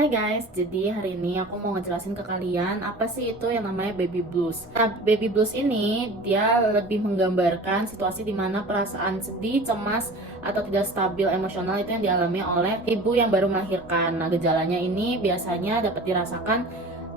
Hai guys, jadi hari ini aku mau ngejelasin ke kalian apa sih itu yang namanya baby blues. Nah, baby blues ini dia lebih menggambarkan situasi di mana perasaan sedih, cemas, atau tidak stabil emosional itu yang dialami oleh ibu yang baru melahirkan. Nah, gejalanya ini biasanya dapat dirasakan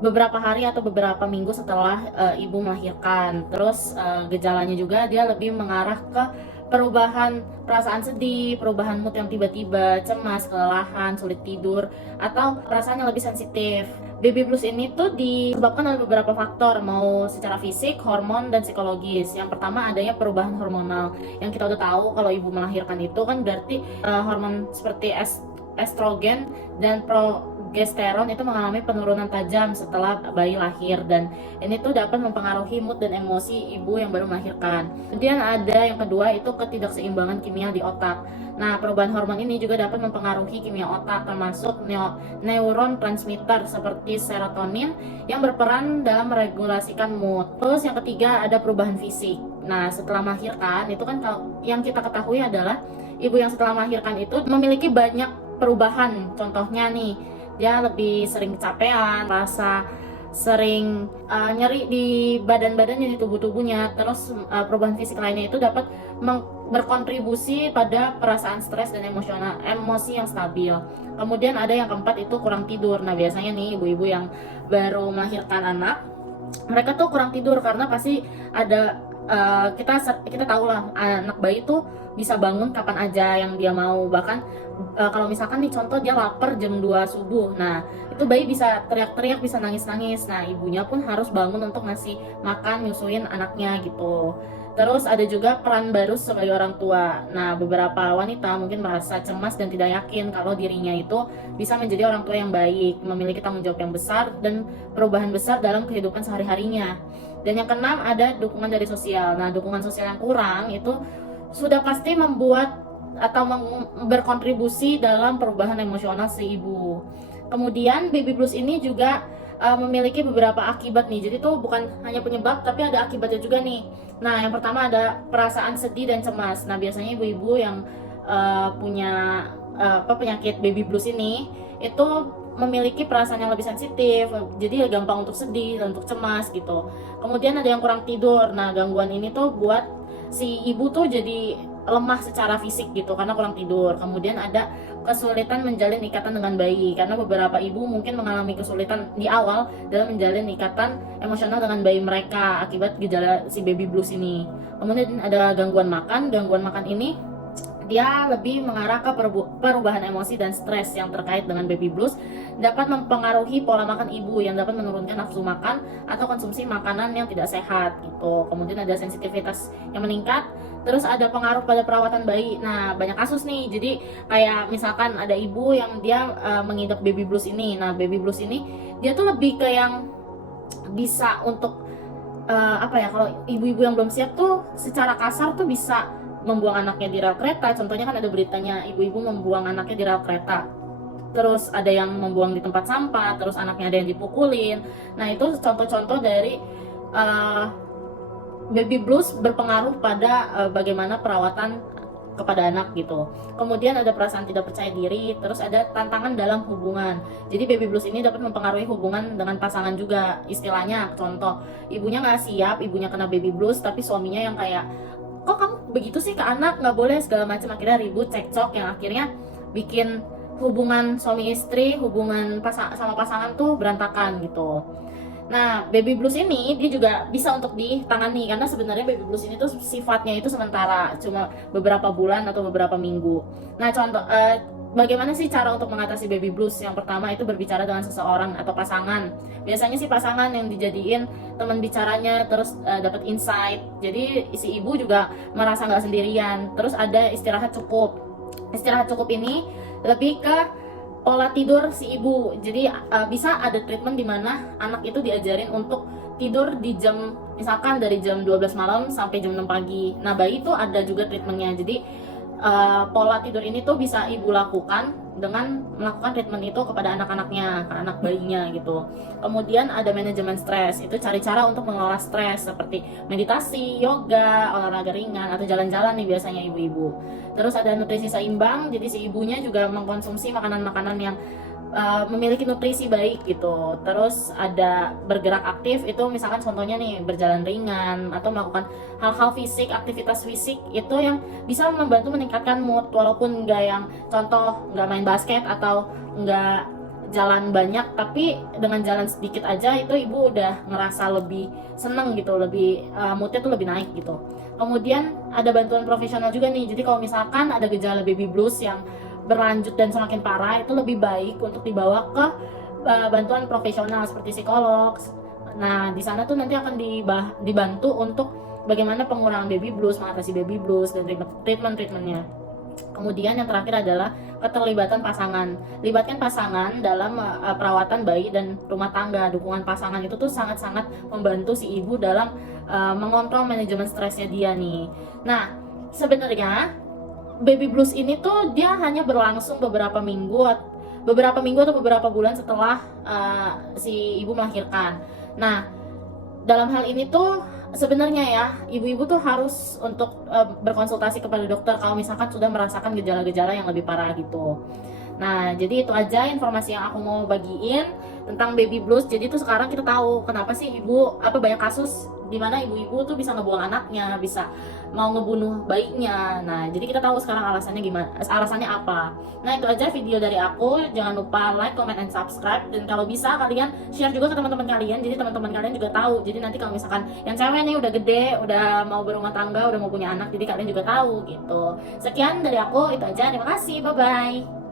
beberapa hari atau beberapa minggu setelah ibu melahirkan. Terus gejalanya juga dia lebih mengarah ke perubahan perasaan sedih, perubahan mood yang tiba-tiba, cemas, kelelahan, sulit tidur, atau perasaan yang lebih sensitif. Baby blues ini tuh disebabkan oleh beberapa faktor, mau secara fisik, hormon, dan psikologis. Yang pertama adanya perubahan hormonal. Yang kita udah tahu kalau ibu melahirkan itu kan berarti hormon seperti estrogen dan progesteron itu mengalami penurunan tajam setelah bayi lahir, dan ini tuh dapat mempengaruhi mood dan emosi ibu yang baru melahirkan. Kemudian ada yang kedua itu ketidakseimbangan kimia di otak. Nah, perubahan hormon ini juga dapat mempengaruhi kimia otak, termasuk neuron transmitter seperti serotonin yang berperan dalam meregulasikan mood. Terus yang ketiga ada perubahan fisik. Nah, setelah melahirkan itu kan yang kita ketahui adalah ibu yang setelah melahirkan itu memiliki banyak perubahan. Contohnya nih, dia lebih sering kecapean, rasa sering nyeri di badan-badannya, di tubuhnya. Terus perubahan fisik lainnya itu dapat berkontribusi pada perasaan stres dan emosi yang stabil. Kemudian ada yang keempat itu kurang tidur. Nah, biasanya nih ibu-ibu yang baru melahirkan anak, mereka tuh kurang tidur karena pasti ada kita tahu lah anak bayi tuh bisa bangun kapan aja yang dia mau. Bahkan kalau misalkan nih contoh dia lapar jam 2 subuh, nah itu bayi bisa teriak-teriak, bisa nangis-nangis. Nah, ibunya pun harus bangun untuk ngasih makan, nyusuin anaknya gitu. Terus ada juga peran baru sebagai orang tua. Nah, beberapa wanita mungkin merasa cemas dan tidak yakin kalau dirinya itu bisa menjadi orang tua yang baik, memiliki tanggung jawab yang besar dan perubahan besar dalam kehidupan sehari-harinya. Dan yang keenam ada dukungan dari sosial. Nah, dukungan sosial yang kurang itu sudah pasti membuat atau berkontribusi dalam perubahan emosional si ibu. Kemudian baby blues ini juga memiliki beberapa akibat nih. Jadi tuh bukan hanya penyebab tapi ada akibatnya juga nih. Nah, yang pertama ada perasaan sedih dan cemas. Nah, biasanya ibu-ibu yang punya penyakit baby blues ini itu memiliki perasaan yang lebih sensitif, jadi gampang untuk sedih dan untuk cemas gitu. Kemudian ada yang kurang tidur. Nah, gangguan ini tuh buat si ibu tuh jadi lemah secara fisik gitu karena kurang tidur. Kemudian ada kesulitan menjalin ikatan dengan bayi karena beberapa ibu mungkin mengalami kesulitan di awal dalam menjalin ikatan emosional dengan bayi mereka akibat gejala si baby blues ini. Kemudian ada gangguan makan. Gangguan makan ini dia lebih mengarah ke perubahan emosi dan stres yang terkait dengan baby blues, dapat mempengaruhi pola makan ibu yang dapat menurunkan nafsu makan atau konsumsi makanan yang tidak sehat gitu. Kemudian ada sensitivitas yang meningkat. Terus ada pengaruh pada perawatan bayi. Nah, banyak kasus nih. Jadi kayak misalkan ada ibu yang dia mengidap baby blues ini. Nah, baby blues ini dia tuh lebih ke yang bisa untuk apa ya, kalau ibu-ibu yang belum siap tuh secara kasar tuh bisa membuang anaknya di rel kereta. Contohnya kan ada beritanya ibu-ibu membuang anaknya di rel kereta. Terus ada yang membuang di tempat sampah, terus anaknya ada yang dipukulin. Nah, itu contoh-contoh dari baby blues berpengaruh pada bagaimana perawatan kepada anak gitu. Kemudian ada perasaan tidak percaya diri, terus ada tantangan dalam hubungan. Jadi baby blues ini dapat mempengaruhi hubungan dengan pasangan juga. Istilahnya contoh, ibunya nggak siap, ibunya kena baby blues, tapi suaminya yang kayak, kok kamu begitu sih ke anak, nggak boleh segala macam. Akhirnya ribut, cekcok, yang akhirnya bikin hubungan suami istri, hubungan sama pasangan tuh berantakan gitu. Nah, baby blues ini dia juga bisa untuk ditangani karena sebenarnya baby blues ini tuh sifatnya itu sementara, cuma beberapa bulan atau beberapa minggu. Nah, contoh bagaimana sih cara untuk mengatasi baby blues? Yang pertama itu berbicara dengan seseorang atau pasangan. Biasanya sih pasangan yang dijadiin teman bicaranya, terus dapat insight. Jadi si ibu juga merasa nggak sendirian. Terus ada istirahat cukup. Istirahat cukup ini lebih ke pola tidur si ibu. Jadi bisa ada treatment di mana anak itu diajarin untuk tidur di jam, misalkan dari jam 12 malam sampai jam 6 pagi. Nah, bayi itu ada juga treatmentnya. Jadi pola tidur ini tuh bisa ibu lakukan dengan melakukan treatment itu kepada anak-anaknya, anak bayinya gitu. Kemudian ada manajemen stres, itu cari cara untuk mengelola stres seperti meditasi, yoga, olahraga ringan, atau jalan-jalan nih biasanya ibu-ibu. Terus ada nutrisi seimbang, jadi si ibunya juga mengkonsumsi makanan-makanan yang memiliki nutrisi baik gitu. Terus ada bergerak aktif, itu misalkan contohnya nih berjalan ringan atau melakukan hal-hal fisik, aktivitas fisik itu yang bisa membantu meningkatkan mood, walaupun nggak yang contoh nggak main basket atau nggak jalan banyak, tapi dengan jalan sedikit aja itu ibu udah ngerasa lebih seneng gitu, lebih moodnya tuh lebih naik gitu. Kemudian ada bantuan profesional juga nih, jadi kalau misalkan ada gejala baby blues yang berlanjut dan semakin parah, itu lebih baik untuk dibawa ke bantuan profesional seperti psikolog. Nah, di sana tuh nanti akan dibantu untuk bagaimana pengurangan baby blues, mengatasi baby blues dan treatmentnya. Kemudian yang terakhir adalah keterlibatan pasangan. Libatkan pasangan dalam perawatan bayi dan rumah tangga. Dukungan pasangan itu tuh sangat-sangat membantu si ibu dalam mengontrol manajemen stresnya dia nih. Nah, sebenarnya baby blues ini tuh dia hanya berlangsung beberapa minggu atau beberapa bulan setelah si ibu melahirkan. Nah, dalam hal ini tuh sebenarnya ya ibu-ibu tuh harus untuk berkonsultasi kepada dokter kalau misalkan sudah merasakan gejala-gejala yang lebih parah gitu. Nah, jadi itu aja informasi yang aku mau bagiin tentang baby blues. Jadi tuh sekarang kita tahu kenapa sih banyak kasus di mana ibu-ibu tuh bisa ngebuang anaknya, bisa mau ngebunuh bayinya. Nah, jadi kita tahu sekarang alasannya gimana, alasannya apa. Nah, itu aja video dari aku. Jangan lupa like, comment, and subscribe. Dan kalau bisa kalian share juga ke teman-teman kalian. Jadi teman-teman kalian juga tahu. Jadi nanti kalau misalkan yang cewek nih udah gede, udah mau berumah tangga, udah mau punya anak, jadi kalian juga tahu gitu. Sekian dari aku, itu aja. Terima kasih. Bye-bye.